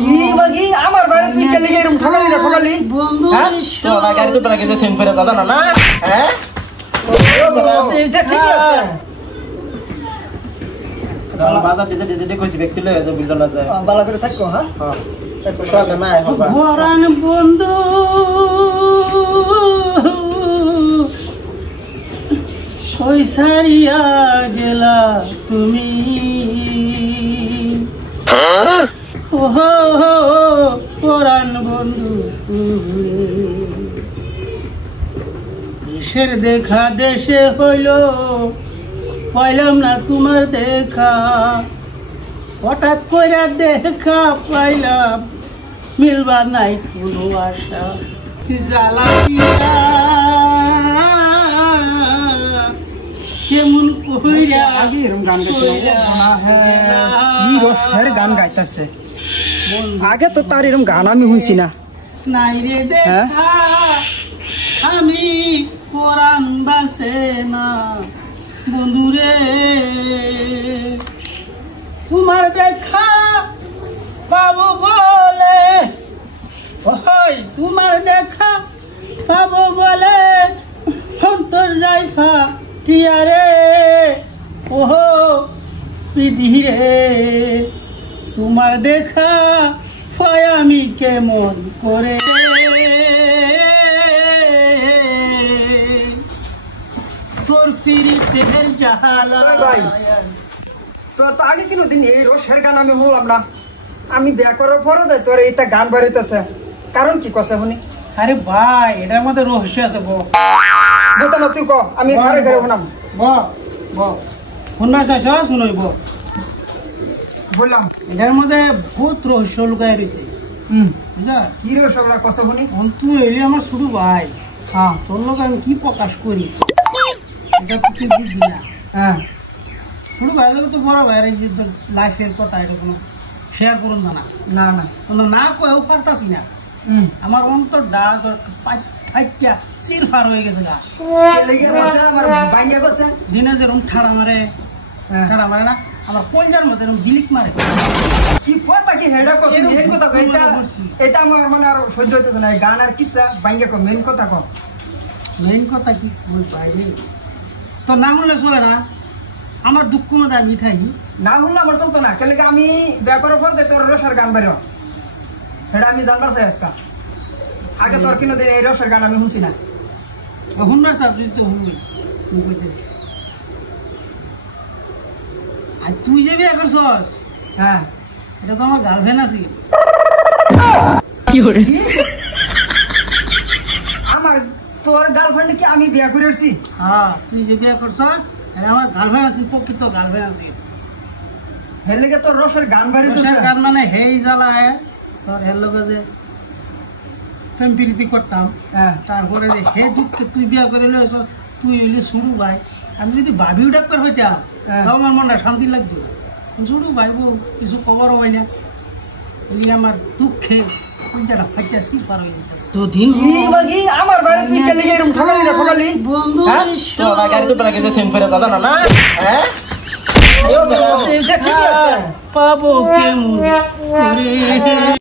কি বাকি আমার বাইরে তুই কেন লিগে এরকম ঠকালি না ঠকালি বন্ধু তো না গাড়ি তো প্রাকে যে সেন্ড করে দাদা না হ্যাঁ এটা ঠিক আছে বাজার ডিজে কইছি ব্যক্তি লয়ে যা বুঝল না যায় ভালো করে থাকো হ্যাঁ তারপর সব না হবে ভরান বন্ধু কই সারিয়া গেলা তুমি ভরান বন্ধু দেশের দেখা দেশে হইল পাইলাম না তোমার দেখা হঠাৎ করে দেখা পাইলাম মিলবার নাই কোনো আশা জ্বালা দিয়া কেমন কইরা আগে এরকম গান গাইছে কি রসের গান গাইতাছে আগে তো তার এরকম গান আমি শুনছি না নাই রে দেখা আমি কোরআন বাসে না বন্ধুরে তোমার দেখা পাবো বলে ওই তোমার দেখা পাবো বলে অন্তর যাইফা টিয়ারে ওহো পিধিরে তোমার দেখা পাই আমি কেমন করে তোর ফিরিতের জাহালা তো তো আগে কিনো দিন এই রসের গান আমি শুনলাম না আমি বিয়া করার পরে দেয় তোর এইটা গান বাড়িতেছে কারণ কি কছে শুনি আরে ভাই এটার মধ্যে রহস্য আছে বলতো না তুই ক আমি ঘরে ঘরে শুনাম শুনবার চাইছ শুনইব বললাম এটার মধ্যে বহুত রহস্য লুকাই রয়েছে বুঝা কি রসগোল্লা কছে শুনি তুই এলি আমার শুধু ভাই হ্যাঁ তোর লোক আমি কি প্রকাশ করি এটা তো তুই বুঝবি না হ্যাঁ শুধু ভাই লোক তো বড় ভাই যে লাইফের কথা এটা কোনো শেয়ার করুন না না না না কয়েও পারতাছি না আমার অন্তর ডা ফাইটিয়া সির ফার হয়ে গেছে গা দিনে যেরকম ঠাড়া মারে না আমার কলজার মধ্যে এরকম জিলিক মারে কি কথা কি হেডা কথা মেন কথা কইতা এটা আমার মানে আর সহ্য হইতেছে না গান আর কিসা বাইঙ্গা কো মেন কথা কো মেইন কথা কি বল পাইনি তো না হলে চলে না আমার দুঃখ না দায় মিঠাই না শুনলে আমার চলতো না কেন আমি বিয়া করার পর তোর রসের গান বেরো সেটা আমি জানবার চাই আজকা আগে তোর কিনো দিন এই রসের গান আমি শুনছি না শুনবার স্যার তুই তো শুনবি তুই কইতেছি আর তুই যে বিয়ে করছস হ্যাঁ এটা তো আমার গার্লফ্রেন্ড আছে কি করে আমার তোর গার্লফ্রেন্ড কি আমি বিয়া করে আসছি হ্যাঁ তুই যে বিয়ে করছস এটা আমার গার্লফ্রেন্ড আছে প্রকৃত গার্লফ্রেন্ড আছে হের লেগে তোর রসের গান বাড়ি গান মানে হেই জ্বালায় তোর হের লোকে যে প্রেম প্রীতি করতাম তারপরে যে হে দুঃখে তুই বিয়া করে লইছ তুই এলি শুরু ভাই আমি যদি ভাবিও ডাক্তার হইতাম তাও আমার মনটা শান্তি লাগতো শুরু ভাই বউ কিছু খবরও হয় না এলি আমার দুঃখে পঞ্চাটা ফাইটা সির পার হয়ে যেত তো দিন আমার বাইরে তুই কেন লিগে এরকম ঠকালি না ঠকালি বন্ধু তো না গাড়ি তো প্রাকে যে সেন্ড করে দাদা না হ্যাঁ এটা ঠিক আছে পাবো কেমন করে